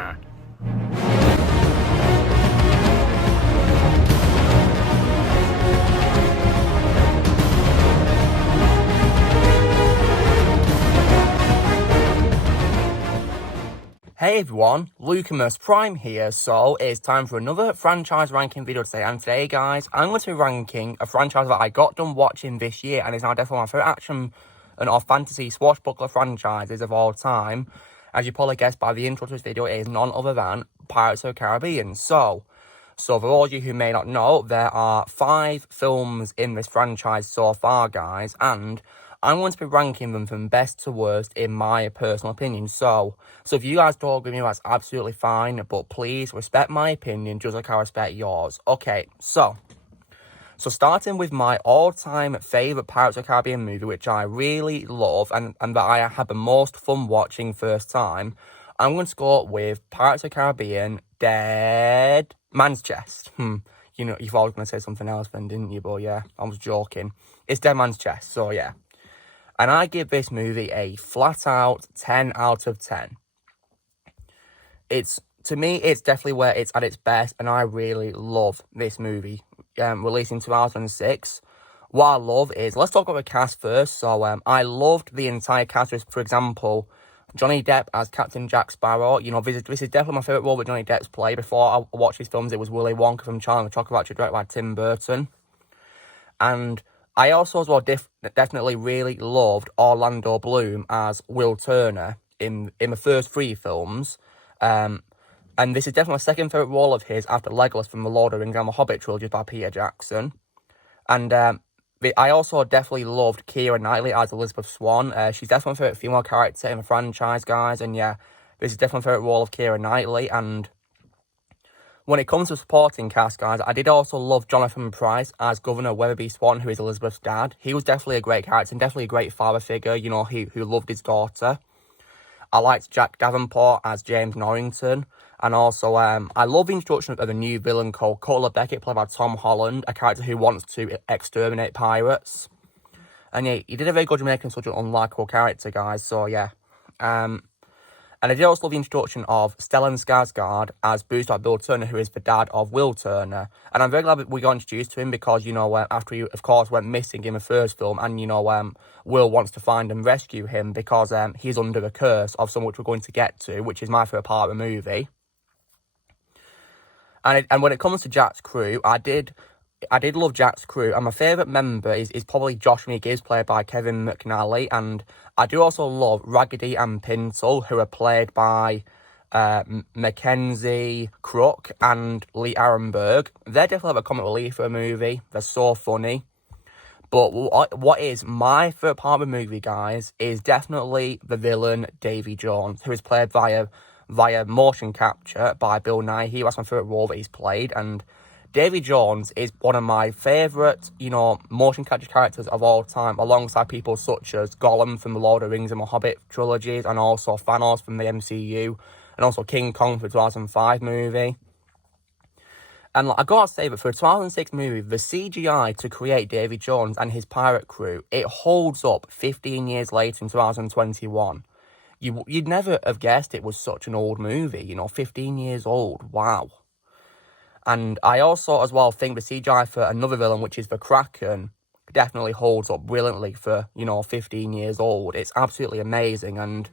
Hey everyone, Lucamus Prime here, so it's time for another franchise ranking video today, and today guys, I'm going to be ranking a franchise that I got done watching this year and is now definitely my favourite action and fantasy swashbuckler franchises of all time. As you probably guessed by the intro to this video, it is none other than Pirates of the Caribbean. So for all of you who may not know, there are 5 films in this franchise so far guys, and I'm going to be ranking them from best to worst in my personal opinion. So if you guys don't agree with me, that's absolutely fine. But please respect my opinion just like I respect yours. Okay, so starting with my all-time favourite Pirates of the Caribbean movie, which I really love and that I had the most fun watching first time, I'm going to go with Pirates of the Caribbean Dead Man's Chest. You know, you thought I was going to say something else then, didn't you? But yeah, I was joking. It's Dead Man's Chest, so yeah. And I give this movie a flat-out 10 out of 10. To me, it's definitely where it's at its best, and I really love this movie. Released in 2006. What I love is, let's talk about the cast first. So, I loved the entire cast. For example, Johnny Depp as Captain Jack Sparrow. You know, this is definitely my favourite role that Johnny Depp's played. Before I watched his films, it was Willy Wonka from Charlie and the Chocolate Factory, directed by Tim Burton. And I also as well definitely really loved Orlando Bloom as Will Turner in the first 3 films. And this is definitely my second favourite role of his after Legolas from the Lord of the Rings and the Hobbit trilogy by Peter Jackson. And I also definitely loved Keira Knightley as Elizabeth Swann. She's definitely my favourite female character in the franchise, guys. And yeah, this is definitely my favourite role of Keira Knightley. And when it comes to supporting cast, guys, I did also love Jonathan Pryce as Governor Weatherby Swan, who is Elizabeth's dad. He was definitely a great character and definitely a great father figure, you know, who loved his daughter. I liked Jack Davenport as James Norrington. And also, I love the introduction of a new villain called Cutler Beckett, played by Tom Holland, a character who wants to exterminate pirates. And yeah, he did a very good job making such an unlikable character, guys, so yeah. And I did also love the introduction of Stellan Skarsgård as Booster Bill Turner, who is the dad of Will Turner. And I'm very glad that we got introduced to him because, you know, after he, of course, went missing in the first film, and, you know, Will wants to find and rescue him because he's under a curse of someone which we're going to get to, which is my favourite part of the movie. And when it comes to Jack's crew, I did love Jack's crew, and my favourite member is probably Josh McGibbs, played by Kevin McNally, and I do also love Raggedy and Pintle, who are played by Mackenzie Crook and Lee Arenberg. They definitely have a comic relief for a movie. They're so funny. But what is my favourite part of the movie, guys, is definitely the villain, Davy Jones, who is played via motion capture by Bill Nighy. That's my favourite role that he's played, and Davy Jones is one of my favourite, you know, motion capture characters of all time, alongside people such as Gollum from the Lord of the Rings and the Hobbit trilogies, and also Thanos from the MCU, and also King Kong for the 2005 movie. And like, I gotta say that for a 2006 movie, the CGI to create Davy Jones and his pirate crew, it holds up 15 years later in 2021. You'd never have guessed it was such an old movie, you know, 15 years old, wow. And I also, as well, think the CGI for another villain, which is the Kraken, definitely holds up brilliantly for, you know, 15 years old. It's absolutely amazing, and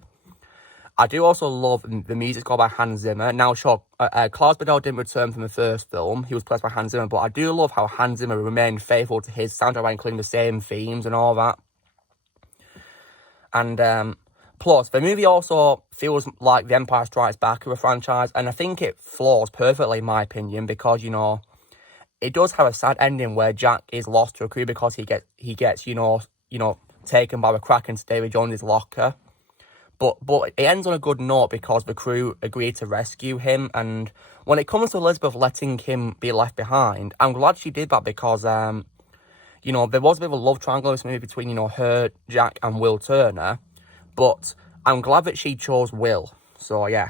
I do also love the music score by Hans Zimmer. Now, sure, Klaus Badal didn't return from the first film. He was played by Hans Zimmer, but I do love how Hans Zimmer remained faithful to his soundtrack by including the same themes and all that. And plus, the movie also feels like The Empire Strikes Back of a franchise, and I think it flows perfectly, in my opinion, because, you know, it does have a sad ending where Jack is lost to a crew because he gets you know taken by the Kraken to Davy Jones' locker. But it ends on a good note because the crew agree to rescue him, and when it comes to Elizabeth letting him be left behind, I'm glad she did that because, you know, there was a bit of a love triangle in this movie between, you know, her, Jack, and Will Turner. But I'm glad that she chose Will. So, yeah.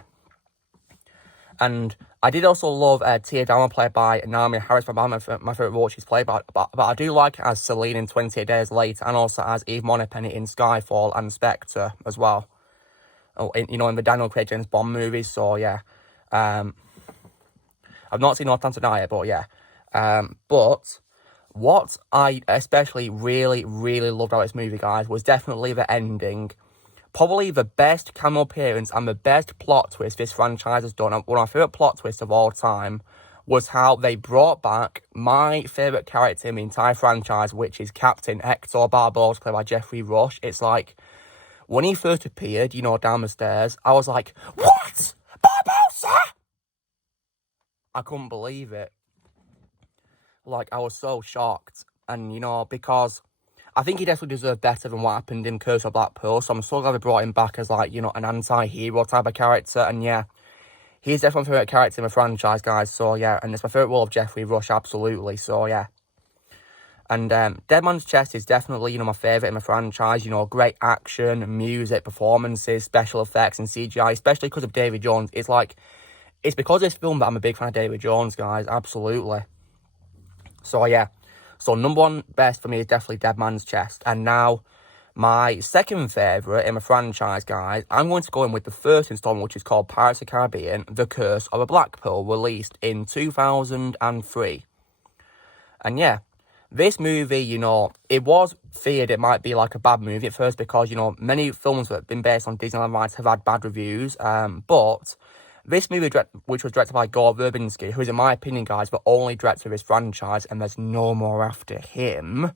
And I did also love Tia Dalma, played by Naomi Harris, my favourite role she's played. But I do like her as Celine in 28 Days Later, and also as Eve Moneypenny in Skyfall and Spectre as well. Oh, in the Daniel Craig James Bond movies. So, yeah. I've not seen No Time to Die yet, but yeah. But what I especially really, really loved about this movie, guys, was definitely the ending. Probably the best cameo appearance and the best plot twist this franchise has done. One of my favourite plot twists of all time was how they brought back my favourite character in the entire franchise, which is Captain Hector Barbossa, played by Geoffrey Rush. It's like, when he first appeared, down the stairs, I was like, what? Barbossa? I couldn't believe it. Like, I was so shocked. And, because I think he definitely deserved better than what happened in Curse of Black Pearl. So I'm so glad they brought him back as, like, an anti-hero type of character. And, yeah, he's definitely my favourite character in the franchise, guys. So, yeah, and it's my favourite role of Geoffrey Rush, absolutely. So, yeah. And Dead Man's Chest is definitely, my favourite in the franchise. Great action, music, performances, special effects, and CGI, especially because of David Jones. It's because of this film that I'm a big fan of David Jones, guys, absolutely. So, yeah. So, number one best for me is definitely Dead Man's Chest. And now, my second favourite in the franchise, guys, I'm going to go in with the first installment, which is called Pirates of the Caribbean, The Curse of the Black Pearl, released in 2003. And, yeah. This movie, it was feared it might be like a bad movie at first because, many films that have been based on Disneyland rights have had bad reviews. But this movie, which was directed by Gore Verbinski, who is, in my opinion, guys, the only director of this franchise, and there's no more after him,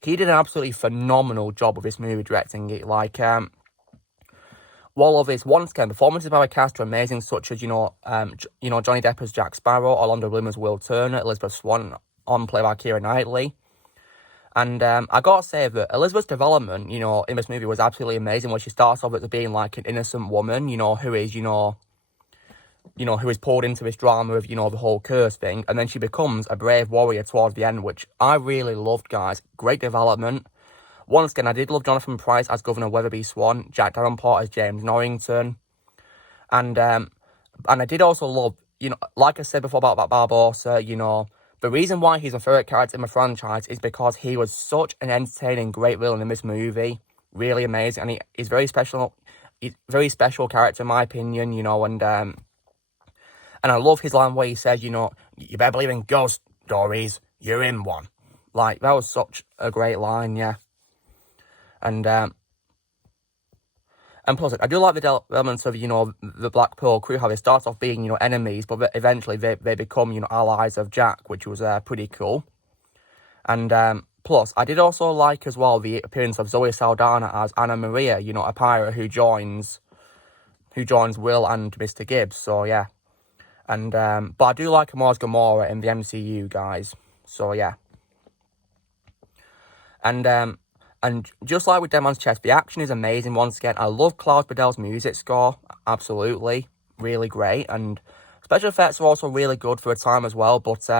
he did an absolutely phenomenal job with this movie, directing it. Like, all of his, once again, performances by the cast are amazing, such as, Johnny Depp as Jack Sparrow, Orlando Bloom as Will Turner, Elizabeth Swann played by Keira Knightley. And I gotta say that Elizabeth's development, in this movie was absolutely amazing, when she starts off as being like an innocent woman, who is, who is pulled into this drama of, the whole curse thing, and then she becomes a brave warrior towards the end, which I really loved, guys. Great development. Once again, I did love Jonathan Pryce as Governor Weatherby Swan, Jack Davenport as James Norrington, and I did also love, like I said before about Barbossa, the reason why he's my favourite character in the franchise is because he was such an entertaining, great villain in this movie. Really amazing. And he's very special. He's a very special character, in my opinion, and I love his line where he says, you better believe in ghost stories, you're in one. Like, that was such a great line, yeah. And plus, I do like the developments of, the Black Pearl crew, how they start off being, enemies, but eventually they become, allies of Jack, which was pretty cool. And plus, I did also like as well the appearance of Zoe Saldana as Anna Maria, a pirate who joins Will and Mr. Gibbs, so yeah. And, but I do like her more as Gamora in the MCU, guys, so yeah. And just like with Dead Man's Chest, the action is amazing once again. I love Klaus Badell's music score, absolutely, really great. And special effects are also really good for a time as well. But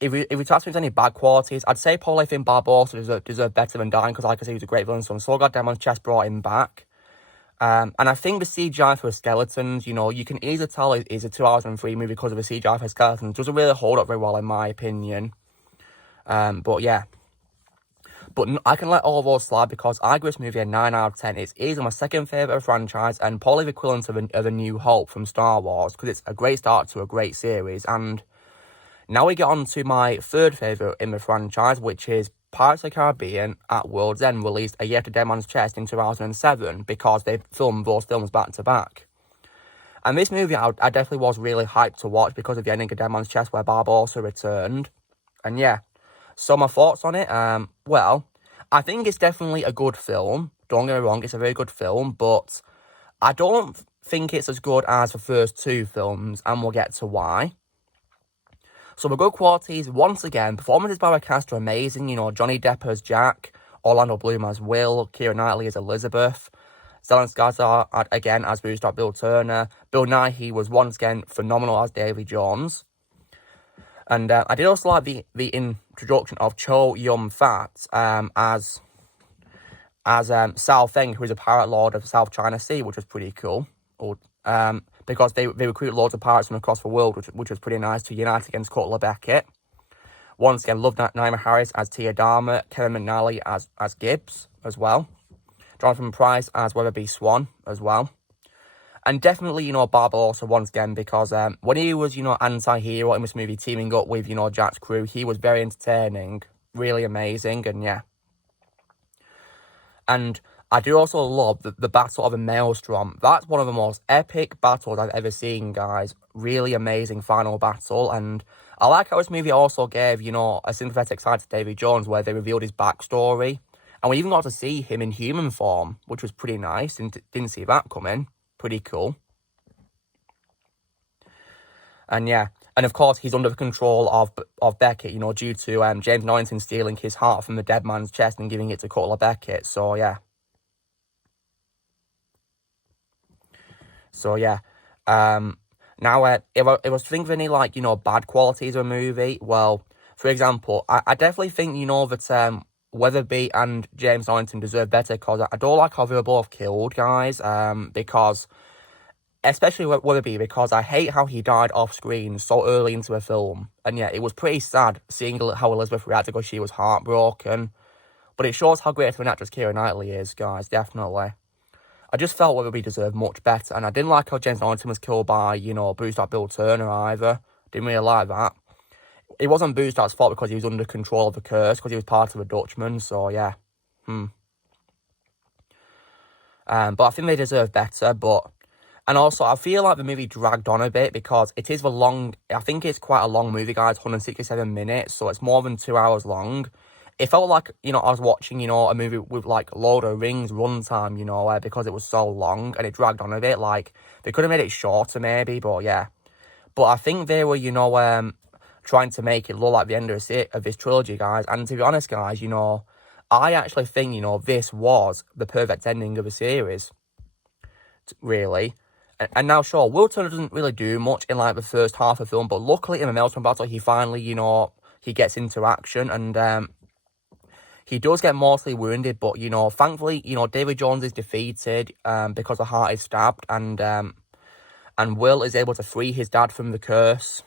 if we touch on any bad qualities, I'd say probably Finn Barbossa deserved better than dying, because like I said, he was a great villain. So I'm so glad Dead Man's Chest brought him back. And I think the CGI for skeletons, you can easily tell it's a 2003 movie because of the CGI for skeletons. It doesn't really hold up very well, in my opinion. But yeah. But I can let all of those slide because I give this movie a 9 out of 10. It's easily my second favourite franchise and probably the equivalent of a New Hope from Star Wars, because it's a great start to a great series. And now we get on to my third favourite in the franchise, which is Pirates of the Caribbean at World's End, released a year after Dead Man's Chest in 2007, because they filmed those films back to back. And this movie I definitely was really hyped to watch because of the ending of Dead Man's Chest where Barbossa returned. And yeah. So my thoughts on it, well, I think it's definitely a good film. Don't get me wrong, it's a very good film, but I don't think it's as good as the first two films, and we'll get to why. So the good qualities, once again, performances by the cast are amazing. Johnny Depp as Jack, Orlando Bloom as Will, Keira Knightley as Elizabeth, Stellan Skarsgård again as Bill Turner, Bill Nighy was once again phenomenal as Davy Jones. And I did also like the introduction of Chow Yun-fat as Sao Feng, who is a pirate lord of South China Sea, which was pretty cool. Because they recruit loads of pirates from across the world, which was pretty nice, to unite against Cutler Beckett. Once again, loved Naima Harris as Tia Dharma, Kevin McNally as Gibbs as well. Jonathan Pryce as Weatherby Swan as well. And definitely, Barbarossa once again, because when he was, anti-hero in this movie, teaming up with, Jack's crew, he was very entertaining, really amazing, and yeah. And I do also love the Battle of the Maelstrom. That's one of the most epic battles I've ever seen, guys. Really amazing final battle. And I like how this movie also gave, a sympathetic side to Davy Jones where they revealed his backstory. And we even got to see him in human form, which was pretty nice. Didn't see that coming. Pretty cool. And yeah. And of course, he's under the control of Beckett, due to James Norrington stealing his heart from the dead man's chest and giving it to Cutler Beckett. So yeah. Now, if I was thinking of any, bad qualities of a movie, well, for example, I definitely think, that Weatherby and James Norrington deserve better, because I don't like how they were both killed, guys, because, especially Weatherby, because I hate how he died off screen so early into the film, and yeah, it was pretty sad seeing how Elizabeth reacted because she was heartbroken, but it shows how great of an actress Keira Knightley is, guys, definitely. I just felt Weatherby deserved much better, and I didn't like how James Norrington was killed by, Boostar Bill Turner either. Didn't really like that. It wasn't Boostar's fault because he was under control of the curse, because he was part of a Dutchman, so yeah. But I think they deserve better, and also, I feel like the movie dragged on a bit because it is I think it's quite a long movie, guys, 167 minutes, so it's more than 2 hours long. It felt like, I was watching, a movie with, Lord of the Rings runtime, because it was so long and it dragged on a bit. They could have made it shorter maybe, but yeah. But I think they were, trying to make it look like the end of this trilogy, guys. And to be honest, guys, I actually think, this was the perfect ending of the series, really. And now, sure, Will Turner doesn't really do much in, the first half of the film, but luckily in the Maelstrom battle, he finally, he gets into action, and, he does get mortally wounded, but, thankfully, David Jones is defeated because the heart is stabbed, and Will is able to free his dad from the curse,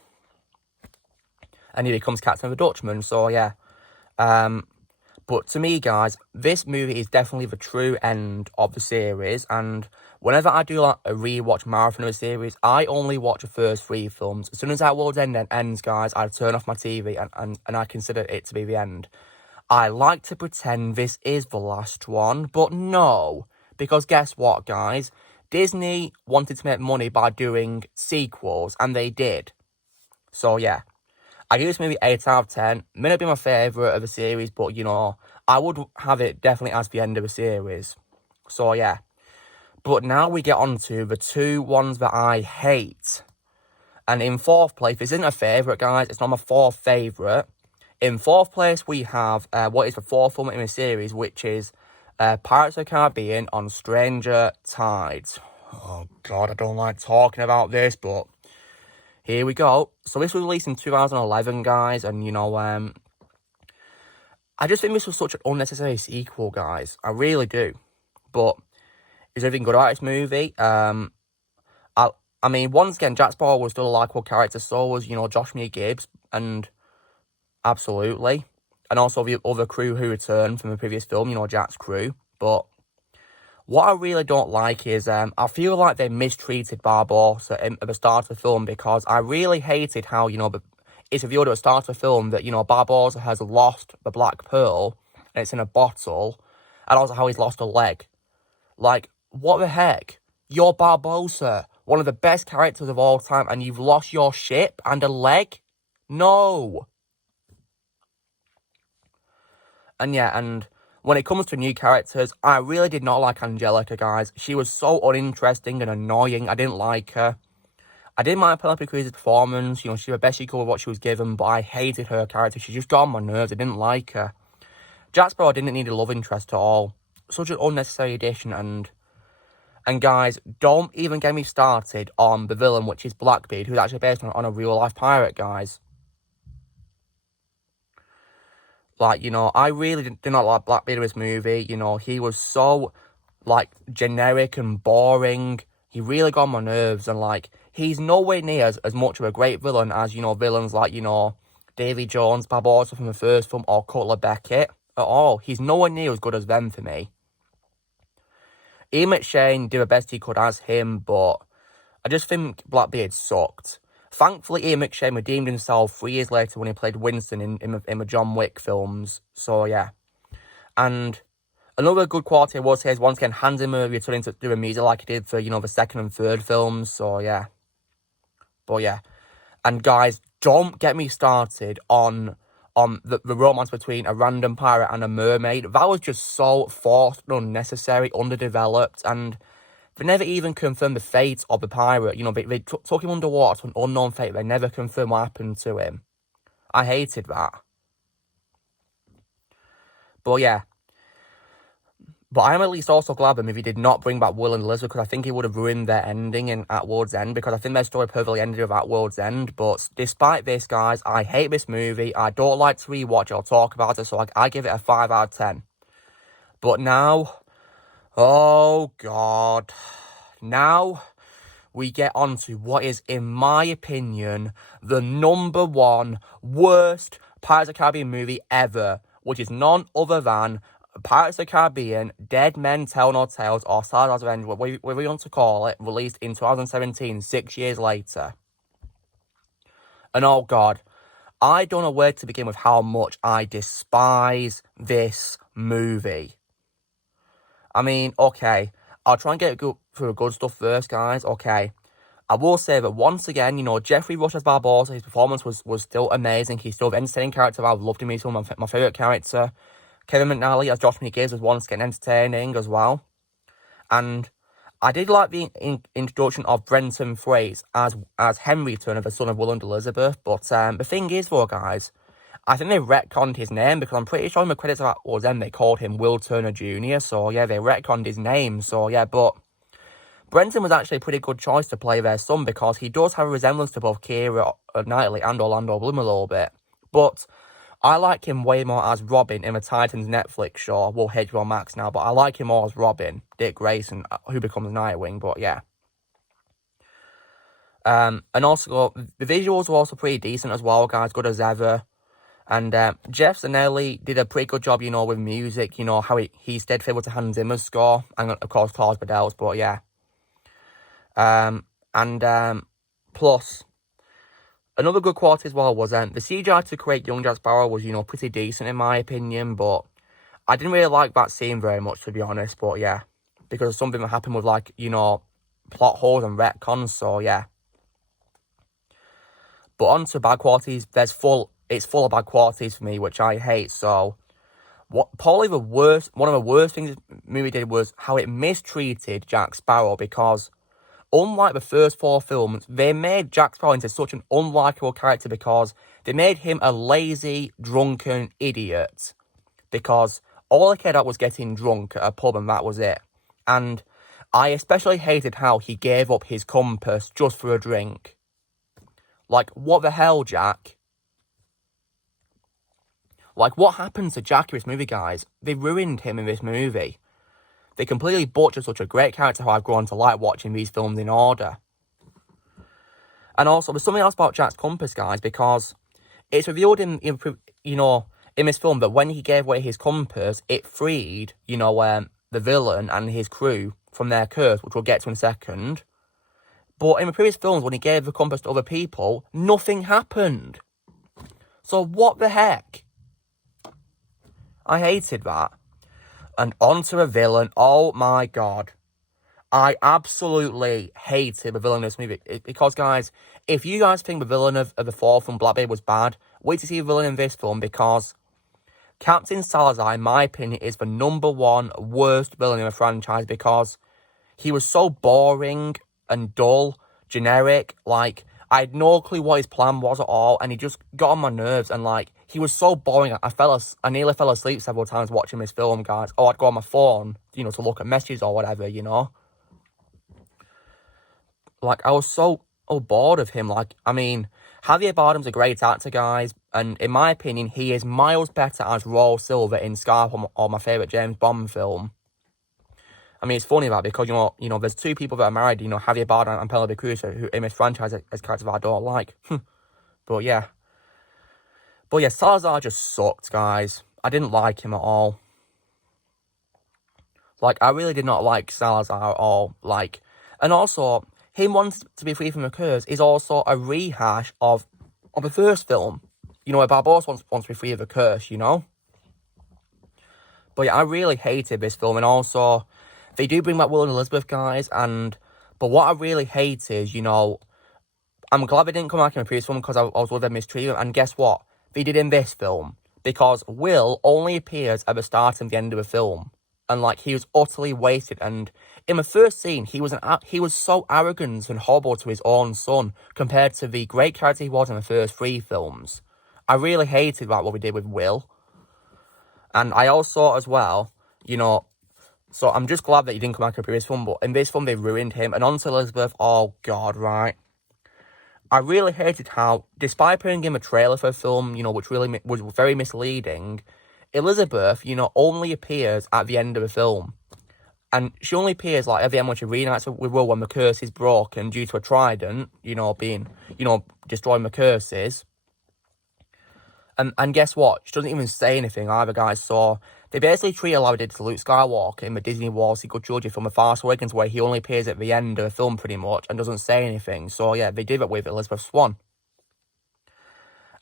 and he becomes Captain of the Dutchman, so, yeah. But to me, guys, this movie is definitely the true end of the series, and whenever I do, a rewatch marathon of a series, I only watch the first 3 films. As soon as that World's End ends, guys, I turn off my TV, and I consider it to be the end. I like to pretend this is the last one, but no. Because guess what, guys? Disney wanted to make money by doing sequels, and they did. So, yeah. I give this movie 8 out of 10. May not be my favourite of the series, but, I would have it definitely as the end of the series. So, yeah. But now we get on to the 2 ones that I hate. And in 4th place, this isn't a favourite, guys. It's not my 4th favourite. In 4th place, we have what is the 4th film in the series, which is Pirates of the Caribbean on Stranger Tides. Oh, God, I don't like talking about this, but here we go. So this was released in 2011, guys, and, I just think this was such an unnecessary sequel, guys. I really do. But is there anything good about this movie? I mean, once again, Jack Sparrow was still a likeable character, so was, Josh Mia Gibbs, and absolutely. And also the other crew who returned from the previous film, Jack's crew. But what I really don't like is I feel like they mistreated Barbossa at the start of the film, because I really hated how, it's revealed at the start of the film that, Barbossa has lost the Black Pearl and it's in a bottle, and also how he's lost a leg. What the heck? You're Barbossa, one of the best characters of all time, and you've lost your ship and a leg? No. And yeah, and when it comes to new characters, I really did not like Angelica, guys. She was so uninteresting and annoying. I didn't like her. I didn't mind Penelope Cruz's performance. She did the best she could with what she was given, but I hated her character. She just got on my nerves. I didn't like her. Jack Sparrow didn't need a love interest at all. Such an unnecessary addition, and guys, don't even get me started on the villain, which is Blackbeard, who's actually based on a real-life pirate, guys. I really did not like Blackbeard in this movie. He was so, generic and boring. He really got on my nerves, and, he's nowhere near as much of a great villain as, villains like, Davy Jones, Barbossa from the first film, or Cutler Beckett at all. He's nowhere near as good as them for me. Ian McShane did the best he could as him, but I just think Blackbeard sucked. Thankfully, Ian McShane redeemed himself 3 years later when he played Winston in the John Wick films. So, yeah. And another good quality I would say is, once again, Hans Zimmer returning to do music like he did for, the second and third films. So, yeah. But, yeah. And, guys, don't get me started on the romance between a random pirate and a mermaid. That was just so forced and unnecessary, underdeveloped, and they never even confirmed the fate of the pirate. They took him underwater to an unknown fate. They never confirmed what happened to him. I hated that. But yeah. But I am at least also glad the movie did not bring back Will and Elizabeth, because I think it would have ruined their ending at World's End, because I think their story perfectly ended with at World's End. But despite this, guys, I hate this movie. I don't like to rewatch it or talk about it, so I give it a 5 out of 10. But now, oh God, now we get on to what is, in my opinion, the number 1 worst Pirates of the Caribbean movie ever, which is none other than Pirates of the Caribbean, Dead Men Tell No Tales, or Salazar's Revenge, whatever you want to call it, released in 2017, 6 years later. And oh God, I don't know where to begin with how much I despise this movie. I mean, okay, I'll try and get through the good stuff first, guys, okay. I will say that once again, Jeffrey Rush as Barbossa, his performance was still amazing. He's still an entertaining character. I've loved him. He's still my favourite character. Kevin McNally as Josh Gibbs was once again entertaining as well. And I did like the introduction of Brenton Fraser as Henry Turner, the son of Will and Elizabeth. But the thing is, though, guys, I think they retconned his name, because I'm pretty sure in the credits of World's End they called him Will Turner Jr. So, yeah, they retconned his name. So, yeah, but Brenton was actually a pretty good choice to play their son, because he does have a resemblance to both Keira Knightley and Orlando Bloom a little bit. But I like him way more as Robin in the Titans Netflix show, well, HBO Max now, but I like him more as Robin, Dick Grayson, who becomes Nightwing, but yeah. And also, the visuals were also pretty decent as well, guys, good as ever. And Jeff Zanelli did a pretty good job, with music, how he stayed faithful to Hans Zimmer's score, and of course Klaus Badell's, but yeah. Plus, another good quality as well was the CGI to create young Jack Sparrow was, pretty decent in my opinion, but I didn't really like that scene very much, to be honest, but yeah, because of something that happened with, like, plot holes and retcons, so yeah. But on to bad qualities, it's full of bad qualities for me, which I hate, so one of the worst things this movie did was how it mistreated Jack Sparrow, because unlike the first 4 films, they made Jack Sparrow into such an unlikable character, because they made him a lazy, drunken idiot. Because all he cared about was getting drunk at a pub, and that was it. And I especially hated how he gave up his compass just for a drink. Like, what the hell, Jack? Like, what happened to Jack in this movie, guys? They ruined him in this movie. They completely butchered such a great character who I've grown to like watching these films in order. And also, there's something else about Jack's compass, guys, because it's revealed in this film that when he gave away his compass, it freed, the villain and his crew from their curse, which we'll get to in a second. But in the previous films, when he gave the compass to other people, nothing happened. So what the heck? I hated that. And onto a villain. Oh my God. I absolutely hated the villain in this movie. Because, guys, if you guys think the villain of the 4th film, Blackbeard, was bad, wait to see the villain in this film, because Captain Salazar, in my opinion, is the number 1 worst villain in the franchise, because he was so boring and dull, generic, like, I had no clue what his plan was at all, and he just got on my nerves, and, like, he was so boring. I nearly fell asleep several times watching this film, guys. Or I'd go on my phone, to look at messages or whatever, Like, I was so bored of him. Like, I mean, Javier Bardem's a great actor, guys, and in my opinion, he is miles better as Raul Silver in Skyfall, or my favourite James Bond film. I mean, it's funny that, because, there's 2 people that are married, Javier Bardem and Penelope Cruz, who in this franchise as characters I don't like. But yeah. But yeah, Salazar just sucked, guys. I didn't like him at all. Like, I really did not like Salazar at all. Like, and also, him wanting to be free from the curse is also a rehash of the first film. You know, where Barbossa wants to be free of the curse, you know? But yeah, I really hated this film, and also, they do bring back Will and Elizabeth, guys, but what I really hate is, you know, I'm glad they didn't come back in the previous film because I was with them mistreated, and guess what? They did in this film, because Will only appears at the start and the end of the film, and, like, he was utterly wasted, and in the first scene, he was so arrogant and horrible to his own son, compared to the great character he was in the first 3 films. I really hated what we did with Will. And I also, as well, you know, so I'm just glad that he didn't come back in the previous film, but in this film, they ruined him. And on to Elizabeth, oh god, right. I really hated how, despite putting in a trailer for a film, you know, which really was very misleading, Elizabeth, you know, only appears at the end of the film. And she only appears, like, at the end when she reunites with Will when the curse is broken due to a trident, you know, destroying the curses. And guess what? She doesn't even say anything either, guys. So they basically treat her like they did to Luke Skywalker in the Disney Wars Good Trilogy film The Force Awakens, where he only appears at the end of the film pretty much and doesn't say anything. So yeah, they did it with Elizabeth Swann.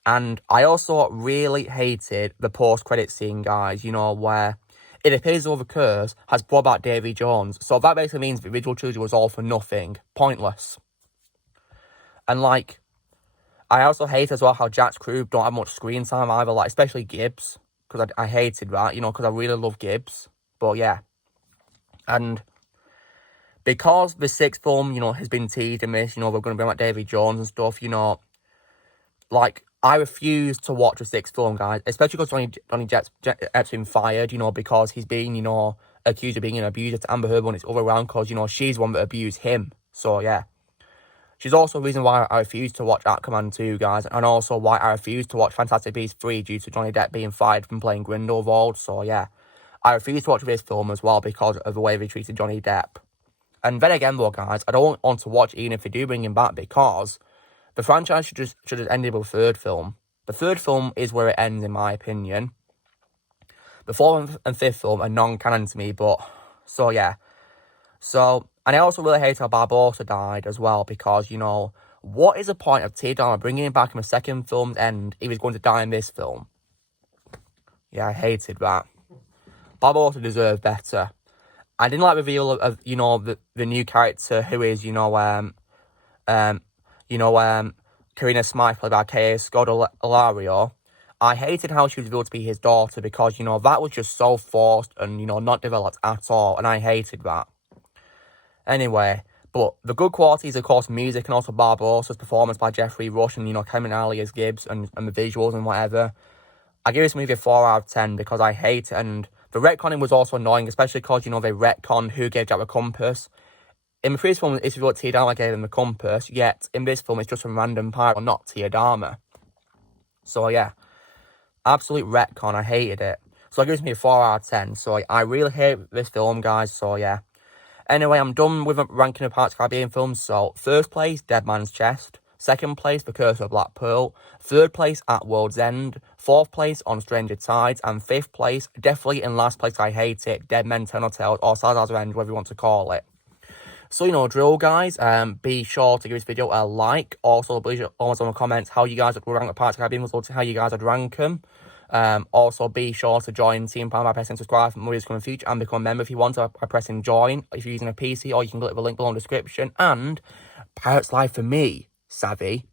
And I also really hated the post-credit scene, guys, you know, where it appears all the curse has brought back Davy Jones. So that basically means the original trilogy was all for nothing. Pointless. And, like, I also hate as well how Jack's crew don't have much screen time either, like, especially Gibbs, because I hated that, you know, because I really love Gibbs. But yeah. And because the 6th film, you know, has been teased in this, you know, we're going to bring back Davy Jones and stuff, you know, like, I refuse to watch the 6th film, guys, especially because Johnny Depp's been fired, you know, because he's being, you know, accused of being an abuser to Amber Heard when it's other around, because, you know, she's the one that abused him. So yeah. She's also the reason why I refuse to watch Aquaman 2, guys, and also why I refuse to watch Fantastic Beasts 3 due to Johnny Depp being fired from playing Grindelwald. So yeah, I refuse to watch this film as well because of the way they treated Johnny Depp. And then again, though, guys, I don't want to watch even if they do bring him back, because the franchise should have ended with the 3rd film. The 3rd film is where it ends, in my opinion. The 4th and 5th film are non-canon to me, but so yeah. So, and I also really hate how Barbossa died as well, because, you know, what is the point of Tia Dalma bringing him back in the 2nd film's end if he's going to die in this film? Yeah, I hated that. Barbossa deserved better. I didn't like the reveal of you know, the new character who is, Karina Smythe, played by K.A. Scodelario. I hated how she was revealed to be his daughter, because, you know, that was just so forced and, you know, not developed at all, and I hated that. Anyway, but the good qualities, of course, music, and also Barbossa's performance by Jeffrey Rush, and, you know, Kemen Ali as Gibbs, and the visuals and whatever. I give this movie a 4 out of 10 because I hate it, and the retconning was also annoying, especially because, you know, they retconned who gave Jack the compass. In the previous film, it's what Tia Dalma gave him the compass, yet in this film, it's just a random pirate, not Tia Dalma. So yeah, absolute retcon, I hated it. So it gives me a 4 out of 10, so I really hate this film, guys, so yeah. Anyway, I'm done with ranking of Pirates of the Caribbean films. So, 1st place, Dead Man's Chest. 2nd place, The Curse of Black Pearl. 3rd place, At World's End. 4th place, On Stranger Tides. And 5th place, definitely in last place, I hate it, Dead Men Tell No Tales, or Salazar's Revenge, whatever you want to call it. So, you know, drill, guys. Be sure to give this video a like. Also, please always on the comments how you guys would rank the Pirates of the Caribbean films, how you guys would rank them. Also, be sure to join Team Pound by pressing subscribe for movies coming in the future, and become a member if you want to by pressing join if you're using a PC, or you can click the link below in the description. And Pirates Live for me, savvy.